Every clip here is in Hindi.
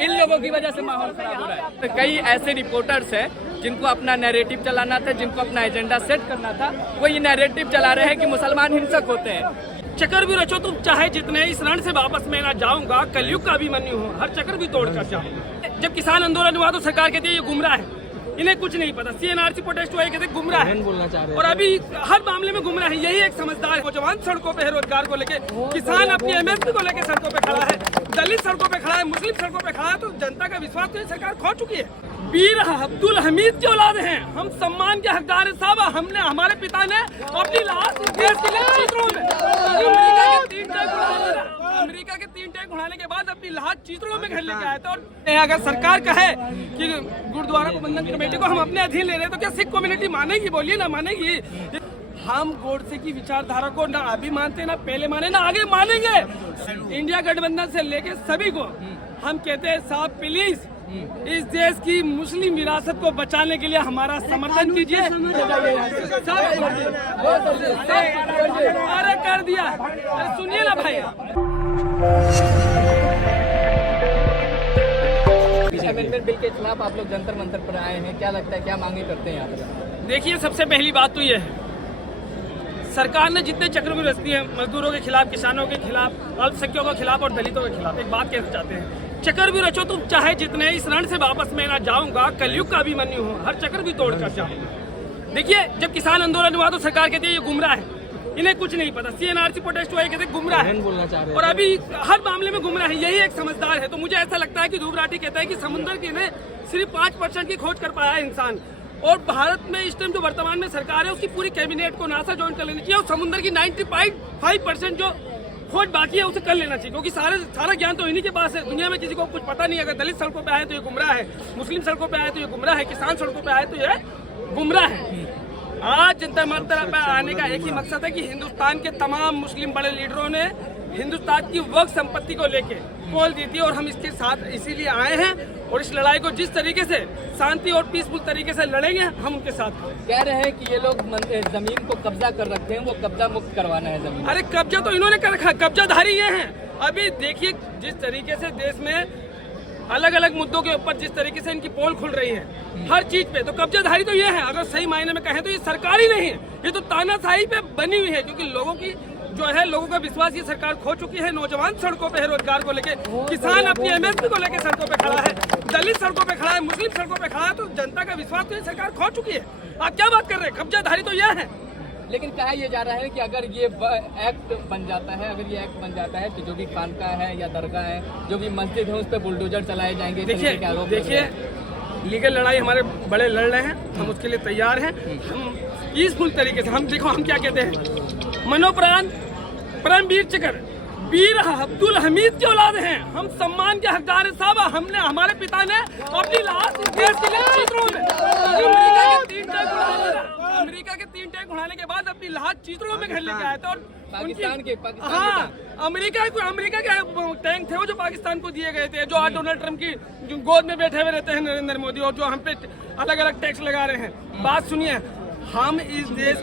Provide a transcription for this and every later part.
इन लोगों की वजह से माहौल खराब हो रहा है। तो कई ऐसे रिपोर्टर्स हैं जिनको अपना नैरेटिव चलाना था, जिनको अपना एजेंडा सेट करना था, वो ये नैरेटिव चला रहे हैं कि मुसलमान हिंसक होते हैं। चक्कर भी रचो तुम चाहे जितने, इस रण से वापस मैं ना जाऊंगा, कलयुग का अभिमन्यु हूँ, हर चक्कर भी तोड़ कर जाऊंगा। जब किसान आंदोलन हुआ तो सरकार कहती है ये गुमराह है, इन्हें कुछ नहीं पता। CNRC प्रोटेस्ट हुआ, कहते गुमराह है, और अभी हर मामले में गुमराह है। यही एक समझदार है। नौजवान सड़कों पे है रोजगार को लेके, किसान अपनी MSP को लेके सड़कों पे खड़ा है, दलित सड़कों पे खड़ा है, मुस्लिम सड़कों पे खड़ा है। तो जनता का विश्वास तो सरकार खो चुकी है। वीर अब्दुल हमीद की औलाद हैं हम, सम्मान के हकदार हैं साहब। हमने, हमारे पिता ने अपनी लाश देश के लिए चित्रों में अमेरिका के 3 टैंक उड़ाने के बाद अपनी लाश चित्रों में घर लेके आए थे। और अगर सरकार कहे कि गुरुद्वारा प्रबंधन कमेटी को हम अपने अधीन ले रहे हैं तो क्या सिख कम्युनिटी मानेगी? बोलिए ना मानेगी। हम गोडसे की विचारधारा को ना अभी मानते, ना पहले माने, ना आगे मानेंगे। इंडिया गठबंधन से लेके सभी को हम कहते हैं साहब प्लीज इस देश की मुस्लिम विरासत को बचाने के लिए हमारा समर्थन कीजिए। अरे कर दिया, अरे सुनिए ना भाई। अमेंडमेंट बिल के खिलाफ आप लोग जंतर मंतर पर आए हैं, क्या लगता है, क्या मांगे करते हैं यहाँ पर? देखिए, सबसे पहली बात तो ये है, सरकार ने जितने चक्रव्यूह रचती है मजदूरों के खिलाफ, किसानों के खिलाफ, अल्पसंख्यकों के खिलाफ और दलितों के खिलाफ, एक बात कहना चाहते हैं, चक्कर भी रचो तुम चाहे जितने, इस रण से वापस मैं ना जाऊंगा, कलयुग का अभिमन्यु हूँ, हर चक्कर भी तोड़ कर जाऊंगा। देखिए, जब किसान आंदोलन हुआ तो सरकार कहती है ये गुमराह है, इन्हें कुछ नहीं पता। CNRC प्रोटेस्ट हुआ, कहते गुमराह है, और अभी हर मामले में गुमराह है। यही एक समझदार है। तो मुझे ऐसा लगता है कि ध्रुव राठी कहता है कि समुद्र की ने सिर्फ 5% की खोज कर पाया है इंसान, और भारत में इस टाइम जो वर्तमान में सरकार है उसकी पूरी कैबिनेट को नासा ज्वाइन कर लेनी चाहिए, और समुद्र की 95% जो खोज बाकी है उसे कर लेना चाहिए, क्योंकि सारा ज्ञान तो इन्हीं के पास है। दुनिया में किसी को कुछ पता नहीं। अगर दलित सड़कों पे आए तो ये गुमराह है, मुस्लिम सड़कों पे आए तो ये गुमराह है, किसान सड़कों पे आए तो ये गुमराह है। आज जंतर मंतर पे आने का एक ही मकसद है कि हिंदुस्तान के तमाम मुस्लिम बड़े लीडरों ने हिंदुस्तान की वक्फ संपत्ति को लेके बोल दी थी, और हम इसके साथ इसीलिए आए हैं, और इस लड़ाई को जिस तरीके से शांति और पीसफुल तरीके से लड़ेंगे हम उनके साथ। कह रहे हैं कि ये लोग जमीन को कब्जा कर रखते हैं, वो कब्जा मुक्त करवाना है जमीन। अरे कब्जा तो इन्होंने कर रखा, कब्जाधारी ये हैं। अभी देखिए जिस तरीके से देश में अलग अलग मुद्दों के ऊपर जिस तरीके से इनकी पोल खुल रही है हर चीज पे, तो कब्जाधारी तो ये है। अगर सही मायने में कहें तो ये सरकार ही नहीं है, ये तो तानाशाही पे बनी हुई है, क्योंकि लोगों की जो है, लोगों का विश्वास ये सरकार खो चुकी है। नौजवान सड़कों पे है रोजगार को लेके, किसान अपनी MSP को लेके सड़कों पे खड़ा है, दलित सड़कों पे खड़ा है, मुस्लिम सड़कों पे खड़ा है। तो जनता का विश्वास तो ये सरकार खो चुकी है। आप क्या बात कर रहे हैं? कब्जाधारी तो यह है। लेकिन कहा यह जा रहा है कि अगर ये एक्ट बन जाता है, कि जो भी खानका है या दरगाह है, जो भी मस्जिद है, उस पर बुलडोजर चलाए जाएंगे। देखिए, लीगल लड़ाई हमारे बड़े लड़ रहे हैं, हम उसके लिए तैयार हैं। हम पीसफुल तरीके से, हम देखो हम क्या कहते हैं, मनोप्राण परमवीर चक्र वीर अब्दुल हमीद की औलाद हैं हम, सम्मान के हकदार हैं साहब। हमने, हमारे पिता ने अपनी लाश देश के लिए चित्रों में अमेरिका के 3 टैंक उड़ाने के बाद अपनी लाश चित्रों में घर लेके आए थे। और पाकिस्तान के अमेरिका के टैंक थे वो जो पाकिस्तान को दिए गए थे, जो आज डोनाल्ड ट्रंप की गोद में बैठे हुए रहते हैं नरेंद्र मोदी, और जो हम पे अलग अलग टैक्स लगा रहे हैं। बात सुनिए, हम इस देश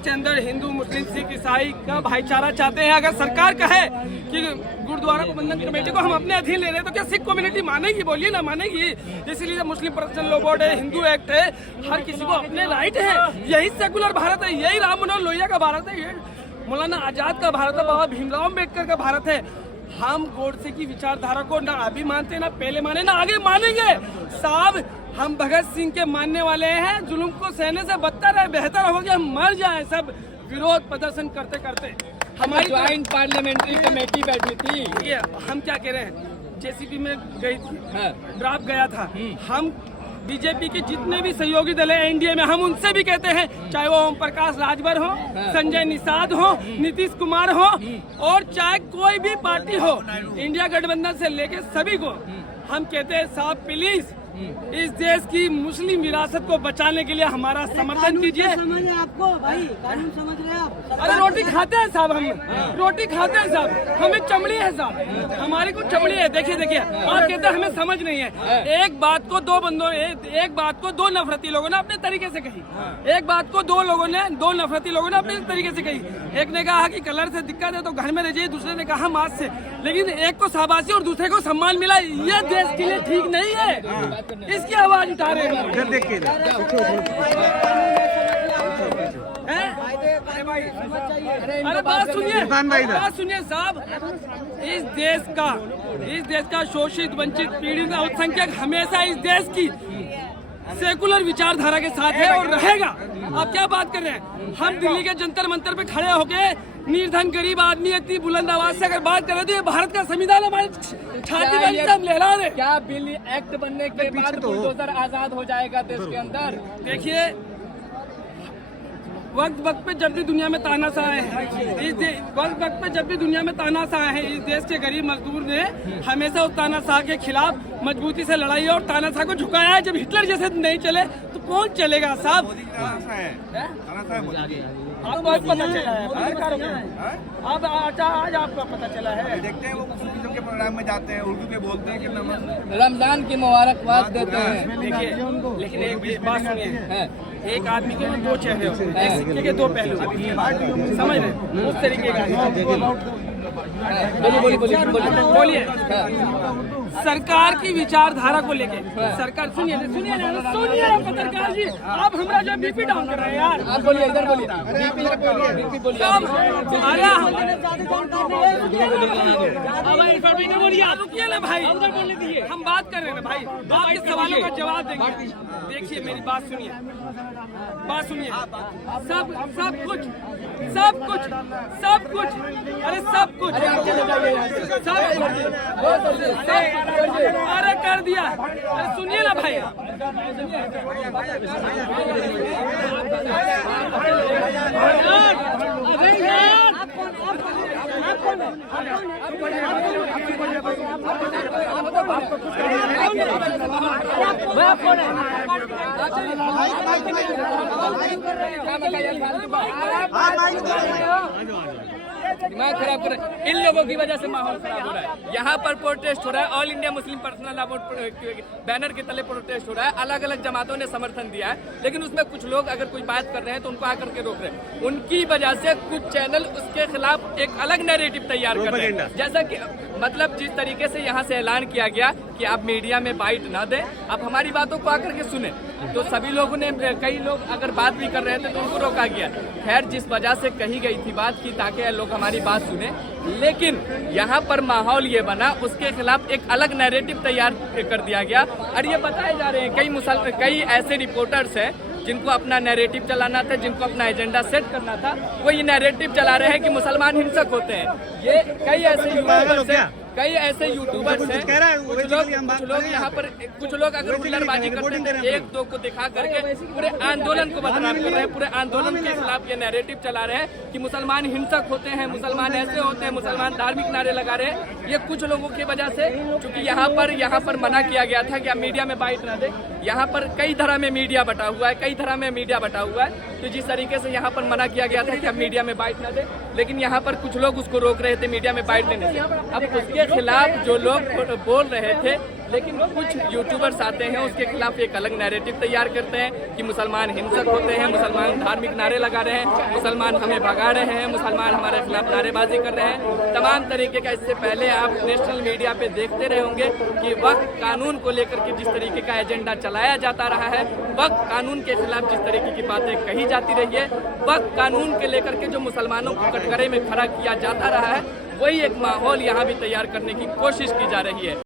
के अंदर हिंदू, मुस्लिम, सिख, ईसाई का भाईचारा चाहते हैं। अगर सरकार कहे कि गुरुद्वारा प्रबंधन कमेटी को हम अपने अधीन ले रहे हैं तो क्या सिख कम्युनिटी मानेगी? बोलिए ना मानेगी। इसलिए मुस्लिम पर्सनल लॉ बोर्ड है, हिंदू एक्ट है, हर किसी को अपने राइट है। यही सेकुलर भारत है, यही राम मनोहर लोहिया का भारत है, ये मौलाना आजाद का भारत है, बाबा भीमराव अम्बेडकर का भारत है। हम गोडसे की विचारधारा को ना अभी मानते, ना पहले माने, ना आगे मानेंगे साहब। हम भगत सिंह के मानने वाले हैं। जुल्म को सहने से बदतर है, बेहतर हो गया हम मर जाएं सब विरोध प्रदर्शन करते करते। हमारी ज्वाइंट पार्लियामेंट्री कमेटी बैठी थी, ये हम क्या कह रहे हैं, JCP में गई थी, ड्राफ्ट गया था। हम बीजेपी के जितने भी सहयोगी दल है NDA में, हम उनसे भी कहते हैं, चाहे वो ओम प्रकाश राजभर हो, संजय निषाद हो, नीतीश कुमार हो, और चाहे कोई भी पार्टी हो, इंडिया गठबंधन से लेके सभी को हम कहते हैं साहब प्लीज इस देश की मुस्लिम विरासत को बचाने के लिए हमारा समर्थन कीजिए। समझ आपको भाई, कानून समझ रहे आप? अरे रोटी खाते हैं साहब, हम रोटी खाते हैं साहब, हमें चमड़ी है साहब, हमारी कुछ चमड़ी है। देखिए देखिए, आप कहते हैं हमें समझ नहीं है। एक बात को दो नफरती लोगों ने अपने तरीके से कही, एक बात को दो नफरती लोगों ने अपने तरीके से कही। एक ने कहा कि कलर से दिक्कत है तो घर में रह जाइए, दूसरे ने कहा मास्क से। लेकिन एक को शाबाशी और दूसरे को सम्मान मिला, ये देश के लिए ठीक नहीं है। इसकी आवाज उठा रहे हैं। अरे बात सुनिए साहब, इस देश का शोषित, वंचित, पीड़ित, अल्पसंख्यक हमेशा इस देश की सेकुलर विचारधारा के साथ है और रहेगा। आप क्या बात कर रहे हैं? हम दिल्ली के जंतर मंतर पे खड़े होके निर्धन गरीब आदमी इतनी बुलंद आवाज से अगर बात कर रहे तो ये भारत का संविधान हमारे छाती में हम लहरा रहे। क्या बिल एक्ट बनने के बाद बुलडोजर आजाद हो जाएगा देश के अंदर? देखिए, वक्त पे जब भी दुनिया में तानाशाह है, वक्त पे जब भी दुनिया में तानाशाह है, इस देश के गरीब मजदूर ने हमेशा उस तानाशाह के खिलाफ मजबूती से लड़ाई और तानाशाह को झुकाया है। जब हिटलर जैसे नहीं चले तो कौन चलेगा साहब? आपको आज पता चला है? अब आज आपको पता चला है? देखते हैं वो के प्रोग्राम में जाते हैं, उर्दू में बोलते हैं कि रमजान की मुबारकबाद देते हैं। देखिए, लेकिन एक बात सुनिए, एक आदमी के दो चेहरे होते हैं, एक सिक्के के दो पहलू, समझ रहे? उस तरीके का बोलिए। सरकार की विचारधारा को लेके सरकार, सुनिए पत्रकार जी, आप हमारा जो बीपी डाउन कर रहे हैं यार। आप बोलिए, इधर बोलिए, बीपी बोलिए। रुकिए ना भाई, हम बात कर रहे हैं ना भाई, आपके सवालों का जवाब देंगे। देखिए मेरी बात सुनिए, सब कुछ, अरे सब कुछ अरे कर दिया। अरे सुनिए ना भाई, दिमाग खराब कर रहे हैं। इन लोगों की वजह से माहौल खराब हो रहा है। यहाँ पर प्रोटेस्ट हो रहा है, all India Muslim personal law banner के तले प्रोटेस्ट हो रहा है। अलग अलग जमातों ने समर्थन दिया है, लेकिन उसमें कुछ लोग अगर कोई बात कर रहे हैं तो उनको आकर के रोक रहे हैं। उनकी वजह से कुछ चैनल उसके खिलाफ एक अलग नैरेटिव तैयार कर रहे हैं। जैसा कि मतलब जिस तरीके से यहाँ से ऐलान किया गया कि आप मीडिया में बाइट ना दें, आप हमारी बातों को आकर के सुने, तो सभी लोगों ने, कई लोग अगर बात भी कर रहे थे तो उनको रोका गया। खैर, जिस वजह से कही गई थी बात की ताकि लोग हमारी बात सुने, लेकिन यहाँ पर माहौल ये बना, उसके खिलाफ एक अलग नैरेटिव तैयार कर दिया गया। और ये बताए जा रहे हैं कई ऐसे रिपोर्टर्स हैं जिनको अपना नैरेटिव चलाना था, जिनको अपना एजेंडा सेट करना था, वो ये नैरेटिव चला रहे हैं कि मुसलमान हिंसक होते हैं। ये कई ऐसे यूट्यूबर्स हैं, कुछ लोग यहाँ पर, कुछ लोग अगर हुल्लड़बाजी करते हैं एक दो को दिखा करके पूरे आंदोलन को बदनाम कर रहे हैं, पूरे आंदोलन के खिलाफ ये नैरेटिव चला रहे हैं कि मुसलमान हिंसक होते हैं, मुसलमान ऐसे होते हैं, मुसलमान धार्मिक नारे लगा रहे हैं। ये कुछ लोगों की वजह से, चूंकि यहाँ पर मना किया गया था कि आप मीडिया में बाइट ना दे। यहाँ पर कई तरह में मीडिया बटा हुआ है, तो जिस तरीके से यहाँ पर मना किया गया था कि आप मीडिया में बाइट ना दे, लेकिन यहाँ पर कुछ लोग उसको रोक रहे थे मीडिया में बाइट देने से। अब उसके खिलाफ जो लोग बोल रहे थे, लेकिन कुछ यूट्यूबर्स आते हैं उसके खिलाफ एक अलग नैरेटिव तैयार करते हैं कि मुसलमान हिंसक होते हैं, मुसलमान धार्मिक नारे लगा रहे हैं, मुसलमान हमें भगा रहे हैं, मुसलमान हमारे खिलाफ नारेबाजी कर रहे हैं, तमाम तरीके का। इससे पहले आप नेशनल मीडिया पे देखते रहे होंगे कि वक्त कानून को लेकर के जिस तरीके का एजेंडा चलाया जाता रहा है, वक्त कानून के खिलाफ जिस तरीके की बातें कही जाती रही है, वक्त कानून के लेकर के जो मुसलमानों को कटघरे में खड़ा किया जाता रहा है, वही एक माहौल यहाँ भी तैयार करने की कोशिश की जा रही है।